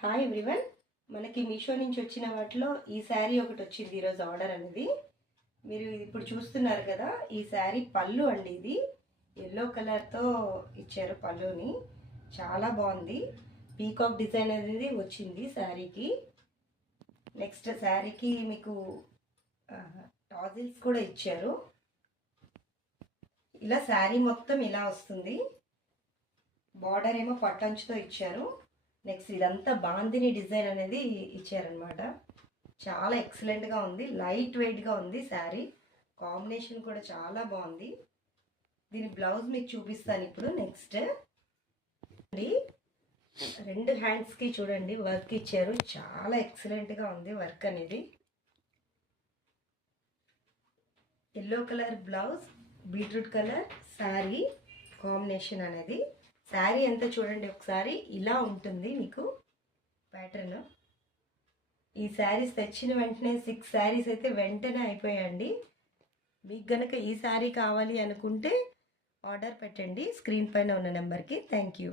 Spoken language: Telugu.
హాయ్ ఎవ్రీవన్, మనకి మీషో నుంచి వచ్చిన వాటిలో ఈ శారీ ఒకటి వచ్చింది ఈరోజు ఆర్డర్ అనేది. మీరు ఇప్పుడు చూస్తున్నారు కదా, ఈ శారీ పళ్ళు అండి. ఇది ఎల్లో కలర్తో ఇచ్చారు పళ్ళుని, చాలా బాగుంది. పీకాక్ డిజైన్ అనేది వచ్చింది శారీకి. నెక్స్ట్ శారీకి మీకు టాజిల్స్ కూడా ఇచ్చారు. ఇలా శారీ మొత్తం ఇలా వస్తుంది. బార్డర్ ఏమో పట్టంచుతో ఇచ్చారు. నెక్స్ట్ ఇదంతా బాందిని డిజైన్ అనేది ఇచ్చారనమాట. చాలా ఎక్సలెంట్గా ఉంది, లైట్ వెయిట్గా ఉంది శారీ. కాంబినేషన్ కూడా చాలా బాగుంది. దీని బ్లౌజ్ మీకు చూపిస్తాను ఇప్పుడు. నెక్స్ట్ అండి, 2 హ్యాండ్స్కి చూడండి వర్క్ ఇచ్చారు. చాలా ఎక్సలెంట్గా ఉంది వర్క్ అనేది. Yellow colour blouse, beetroot colour sari combination అనేది. శారీ అంతా చూడండి ఒకసారి, ఇలా ఉంటుంది మీకు ప్యాటర్న్. ఈ శారీస్ తెచ్చిన వెంటనే 6 శారీస్ అయితే వెంటనే అయిపోయాయండి. మీకు గనక ఈ శారీ కావాలి అనుకుంటే ఆర్డర్ పెట్టండి స్క్రీన్ పైన ఉన్న నెంబర్కి. Thank you.